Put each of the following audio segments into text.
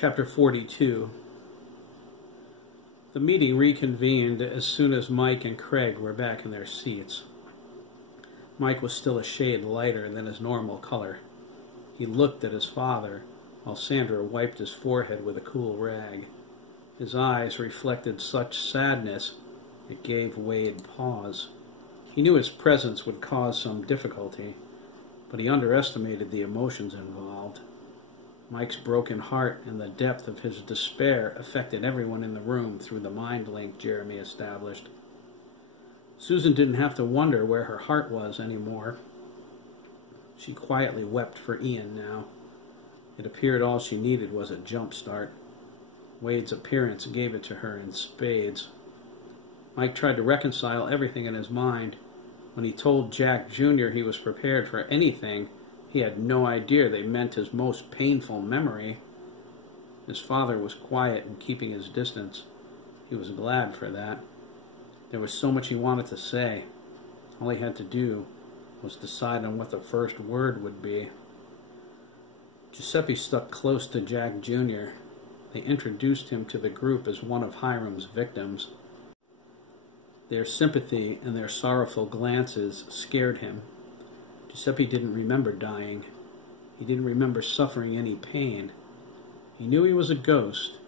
Chapter 42. The meeting reconvened as soon as Mike and Craig were back in their seats. Mike was still a shade lighter than his normal color. He looked at his father, while Sandra wiped his forehead with a cool rag. His eyes reflected such sadness it gave Wade pause. He knew his presence would cause some difficulty, but he underestimated the emotions involved. Mike's broken heart and the depth of his despair affected everyone in the room through the mind link Jeremy established. Susan didn't have to wonder where her heart was anymore. She quietly wept for Ian now. It appeared all she needed was a jump start. Wade's appearance gave it to her in spades. Mike tried to reconcile everything in his mind. When he told Jack Jr. he was prepared for anything, he had no idea they meant his most painful memory. His father was quiet and keeping his distance. He was glad for that. There was so much he wanted to say. All he had to do was decide on what the first word would be. Giuseppe stuck close to Jack Jr. They introduced him to the group as one of Hiram's victims. Their sympathy and their sorrowful glances scared him. Giuseppe didn't remember dying. He didn't remember suffering any pain. He knew he was a ghost,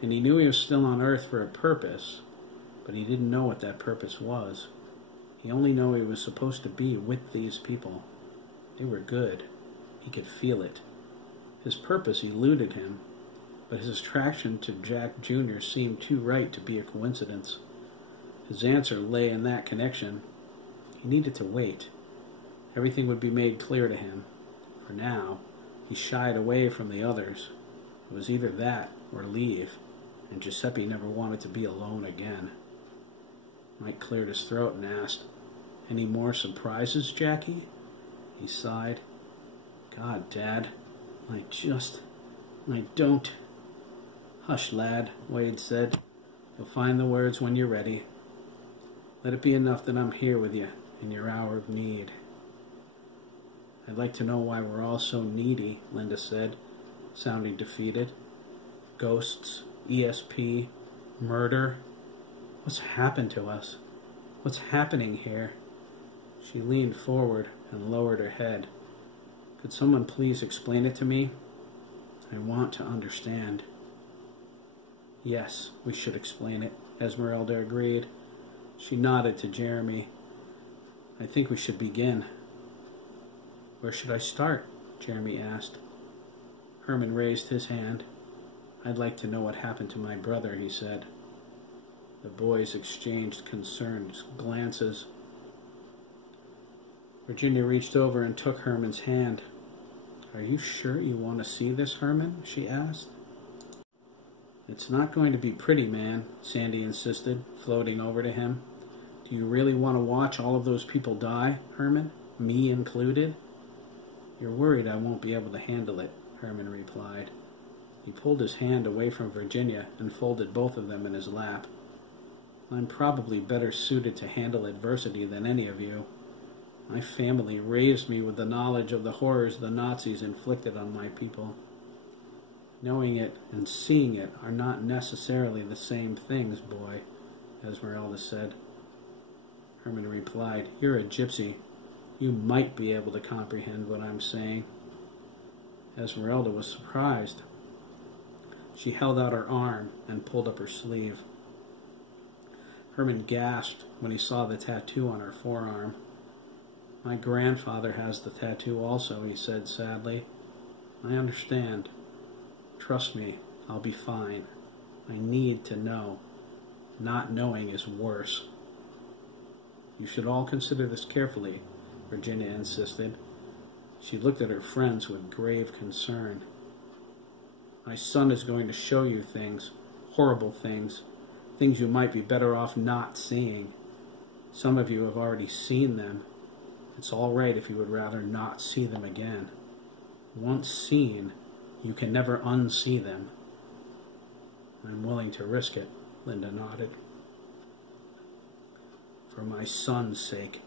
and he knew he was still on Earth for a purpose, but he didn't know what that purpose was. He only knew he was supposed to be with these people. They were good. He could feel it. His purpose eluded him, but his attraction to Jack Jr. seemed too right to be a coincidence. His answer lay in that connection. He needed to wait. Everything would be made clear to him. For now, he shied away from the others. It was either that or leave, and Giuseppe never wanted to be alone again. Mike cleared his throat and asked, "Any more surprises, Jackie?" He sighed. "God, Dad, I don't." "Hush, lad," Wade said. "You'll find the words when you're ready. Let it be enough that I'm here with you in your hour of need." "I'd like to know why we're all so needy," Linda said, sounding defeated. "Ghosts, ESP, murder. What's happened to us? What's happening here?" She leaned forward and lowered her head. "Could someone please explain it to me? I want to understand." "Yes, we should explain it," Esmeralda agreed. She nodded to Jeremy. "I think we should begin." "Where should I start?" Jeremy asked. Herman raised his hand. "I'd like to know what happened to my brother," he said. The boys exchanged concerned glances. Virginia reached over and took Herman's hand. "Are you sure you want to see this, Herman?" she asked. "It's not going to be pretty, man," Sandy insisted, floating over to him. "Do you really want to watch all of those people die, Herman? Me included?" "You're worried I won't be able to handle it," Herman replied. He pulled his hand away from Virginia and folded both of them in his lap. "I'm probably better suited to handle adversity than any of you. My family raised me with the knowledge of the horrors the Nazis inflicted on my people. Knowing it and seeing it are not necessarily the same things, boy," Esmeralda said. Herman replied, "You're a gypsy. You might be able to comprehend what I'm saying." Esmeralda was surprised. She held out her arm and pulled up her sleeve. Herman gasped when he saw the tattoo on her forearm. "My grandfather has the tattoo also," he said sadly. "I understand. Trust me, I'll be fine. I need to know. Not knowing is worse." "You should all consider this carefully," Virginia insisted. She looked at her friends with grave concern. "My son is going to show you things, horrible things, things you might be better off not seeing. Some of you have already seen them. It's all right if you would rather not see them again. Once seen, you can never unsee them." "I'm willing to risk it," Linda nodded. "For my son's sake."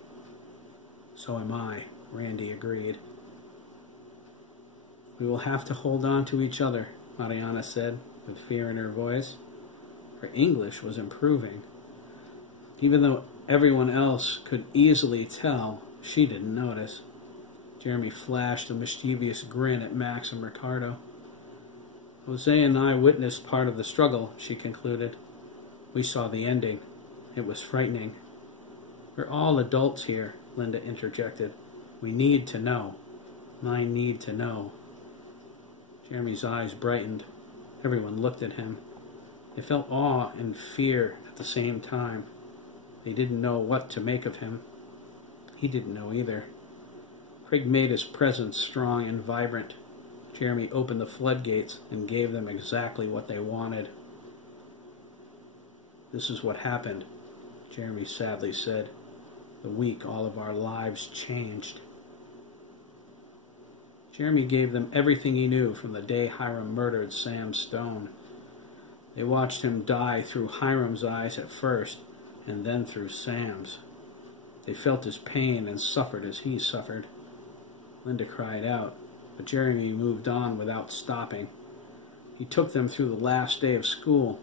"So am I," Randy agreed. "We will have to hold on to each other," Mariana said, with fear in her voice. Her English was improving. Even though everyone else could easily tell, she didn't notice. Jeremy flashed a mischievous grin at Max and Ricardo. Jose and I witnessed part of the struggle, she concluded. We saw the ending. It was frightening. We're all adults here, Linda interjected. We need to know. I need to know. Jeremy's eyes brightened. Everyone looked at him. They felt awe and fear at the same time. They didn't know what to make of him. He didn't know either. Craig made his presence strong and vibrant. Jeremy opened the floodgates and gave them exactly what they wanted. This is what happened, Jeremy sadly said. The week all of our lives changed. Jeremy gave them everything he knew from the day Hiram murdered Sam Stone. They watched him die through Hiram's eyes at first, and then through Sam's. They felt his pain and suffered as he suffered. Linda cried out, but Jeremy moved on without stopping. He took them through the last day of school.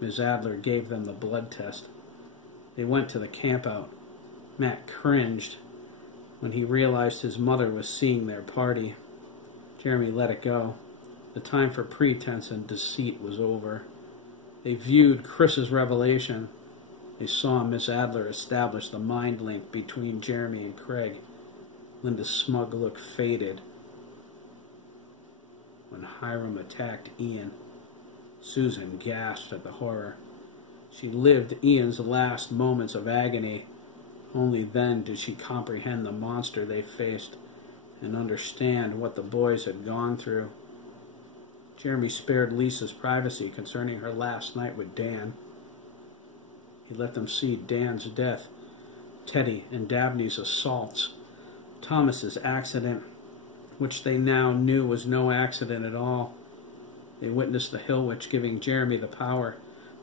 Ms. Adler gave them the blood test. They went to the campout. Matt cringed when he realized his mother was seeing their party. Jeremy let it go. The time for pretense and deceit was over. They viewed Chris's revelation. They saw Miss Adler establish the mind link between Jeremy and Craig. Linda's smug look faded when Hiram attacked Ian. Susan gasped at the horror. She lived Ian's last moments of agony. Only then did she comprehend the monster they faced and understand what the boys had gone through. Jeremy spared Lisa's privacy concerning her last night with Dan. He let them see Dan's death, Teddy and Dabney's assaults, Thomas's accident, which they now knew was no accident at all. They witnessed the Hill Witch giving Jeremy the power,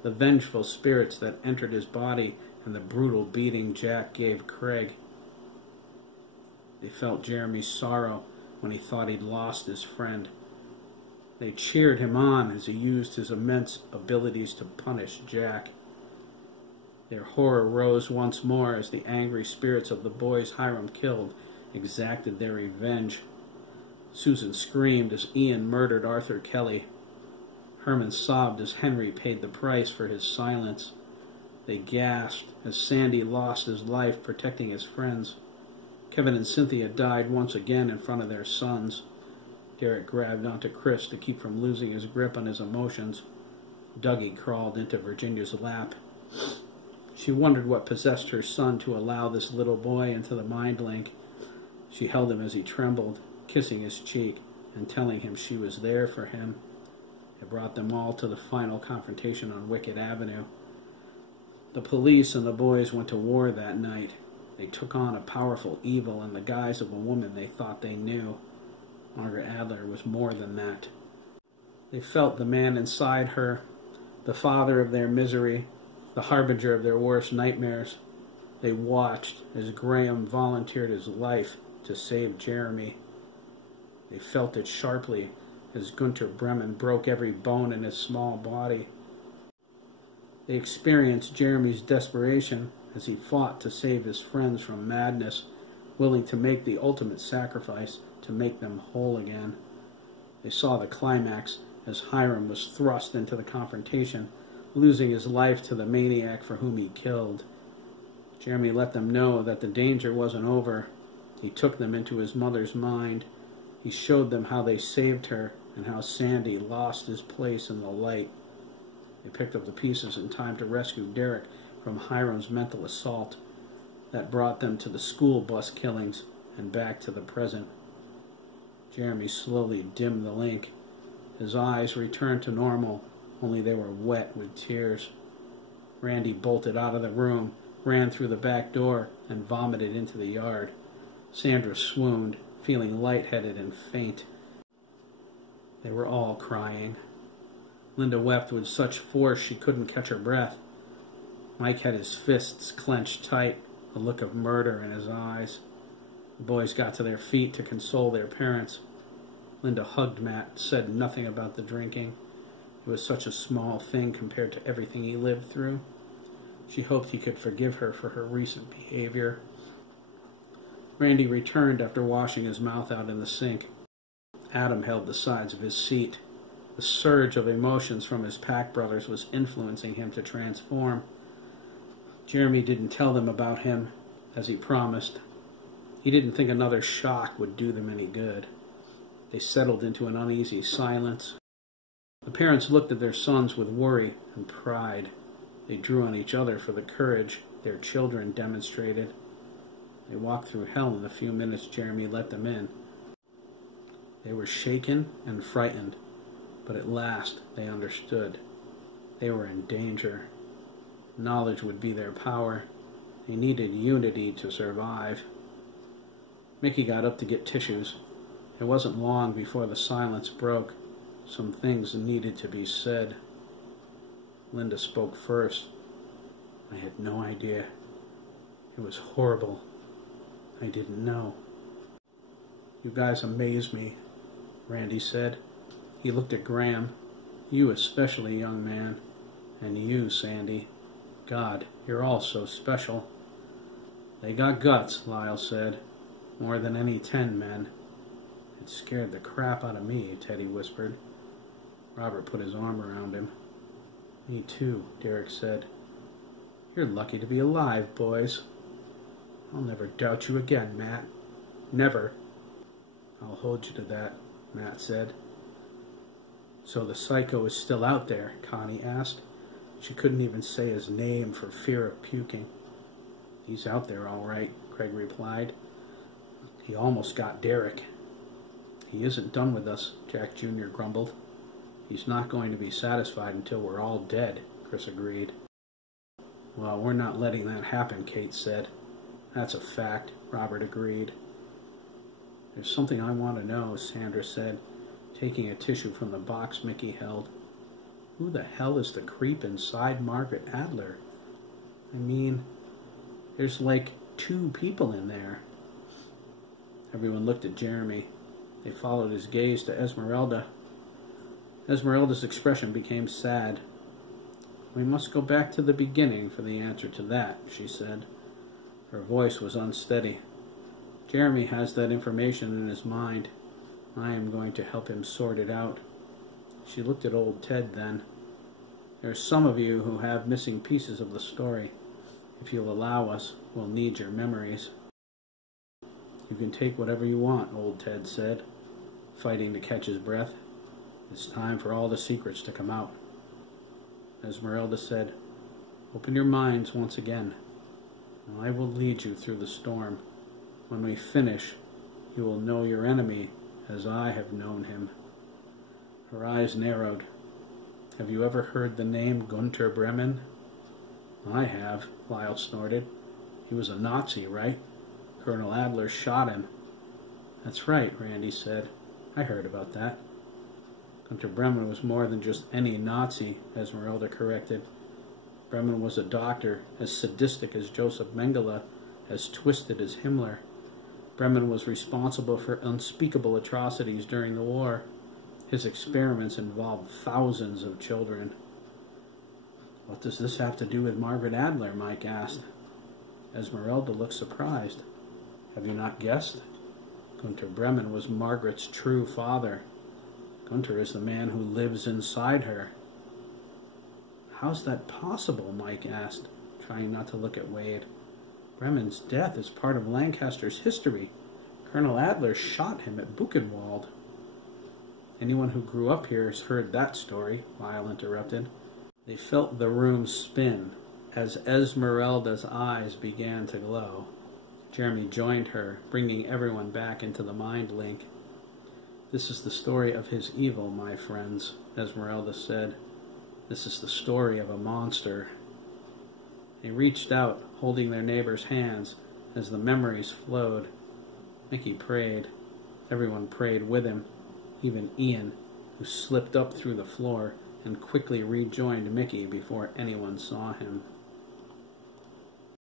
the vengeful spirits that entered his body, and the brutal beating Jack gave Craig. They felt Jeremy's sorrow when he thought he'd lost his friend. They cheered him on as he used his immense abilities to punish Jack. Their horror rose once more as the angry spirits of the boys Hiram killed exacted their revenge. Susan screamed as Ian murdered Arthur Kelly. Herman sobbed as Henry paid the price for his silence. They gasped as Sandy lost his life protecting his friends. Kevin and Cynthia died once again in front of their sons. Derek grabbed onto Chris to keep from losing his grip on his emotions. Dougie crawled into Virginia's lap. She wondered what possessed her son to allow this little boy into the mind link. She held him as he trembled, kissing his cheek and telling him she was there for him. It brought them all to the final confrontation on Wickett Avenue. The police and the boys went to war that night. They took on a powerful evil in the guise of a woman they thought they knew. Margaret Adler was more than that. They felt the man inside her, the father of their misery, the harbinger of their worst nightmares. They watched as Graham volunteered his life to save Jeremy. They felt it sharply as Gunter Bremen broke every bone in his small body. They experienced Jeremy's desperation as he fought to save his friends from madness, willing to make the ultimate sacrifice to make them whole again. They saw the climax as Hiram was thrust into the confrontation, losing his life to the maniac for whom he killed. Jeremy let them know that the danger wasn't over. He took them into his mother's mind. He showed them how they saved her and how Sandy lost his place in the light. They picked up the pieces in time to rescue Derek from Hiram's mental assault. That brought them to the school bus killings and back to the present. Jeremy slowly dimmed the link. His eyes returned to normal, only they were wet with tears. Randy bolted out of the room, ran through the back door, and vomited into the yard. Sandra swooned, feeling lightheaded and faint. They were all crying. Linda wept with such force she couldn't catch her breath. Mike had his fists clenched tight, a look of murder in his eyes. The boys got to their feet to console their parents. Linda hugged Matt and said nothing about the drinking. It was such a small thing compared to everything he lived through. She hoped he could forgive her for her recent behavior. Randy returned after washing his mouth out in the sink. Adam held the sides of his seat. The surge of emotions from his pack brothers was influencing him to transform. Jeremy didn't tell them about him, as he promised. He didn't think another shock would do them any good. They settled into an uneasy silence. The parents looked at their sons with worry and pride. They drew on each other for the courage their children demonstrated. They walked through hell in the few minutes Jeremy let them in. They were shaken and frightened, but at last they understood. They were in danger. Knowledge would be their power. They needed unity to survive. Mickey got up to get tissues. It wasn't long before the silence broke. Some things needed to be said. Linda spoke first. I had no idea. It was horrible. I didn't know. You guys amaze me, Randy said. He looked at Graham. You especially, young man. And you, Sandy. God, you're all so special. They got guts, Lyle said. More than any 10 men. It scared the crap out of me, Teddy whispered. Robert put his arm around him. Me too, Derek said. You're lucky to be alive, boys. I'll never doubt you again, Matt. Never. I'll hold you to that, Matt said. So the psycho is still out there, Connie asked. She couldn't even say his name for fear of puking. He's out there all right, Craig replied. He almost got Derek. He isn't done with us, Jack Jr. grumbled. He's not going to be satisfied until we're all dead, Chris agreed. Well, we're not letting that happen, Kate said. That's a fact, Robert agreed. There's something I want to know, Sandra said, taking a tissue from the box Mickey held. Who the hell is the creep inside Margaret Adler? I mean, there's like 2 people in there. Everyone looked at Jeremy. They followed his gaze to Esmeralda. Esmeralda's expression became sad. We must go back to the beginning for the answer to that, she said. Her voice was unsteady. Jeremy has that information in his mind. I am going to help him sort it out. She looked at old Ted then. There are some of you who have missing pieces of the story. If you'll allow us, we'll need your memories. You can take whatever you want, old Ted said, fighting to catch his breath. It's time for all the secrets to come out. Esmeralda said, Open your minds once again, and I will lead you through the storm. When we finish, you will know your enemy as I have known him. Her eyes narrowed. Have you ever heard the name Gunther Bremen? I have, Lyle snorted. He was a Nazi, right? Colonel Adler shot him. That's right, Randy said. I heard about that. Gunther Bremen was more than just any Nazi, Esmeralda corrected. Bremen was a doctor, as sadistic as Joseph Mengele, as twisted as Himmler. Bremen was responsible for unspeakable atrocities during the war. His experiments involved thousands of children. What does this have to do with Margaret Adler? Mike asked. Esmeralda looked surprised. Have you not guessed? Gunther Bremen was Margaret's true father. Gunther is the man who lives inside her. How's that possible? Mike asked, trying not to look at Wade. Bremen's death is part of Lancaster's history. Colonel Adler shot him at Buchenwald. Anyone who grew up here has heard that story, Lyle interrupted. They felt the room spin as Esmeralda's eyes began to glow. Jeremy joined her, bringing everyone back into the mind link. This is the story of his evil, my friends, Esmeralda said. This is the story of a monster. They reached out, holding their neighbors' hands as the memories flowed. Mickey prayed. Everyone prayed with him, even Ian, who slipped up through the floor and quickly rejoined Mickey before anyone saw him.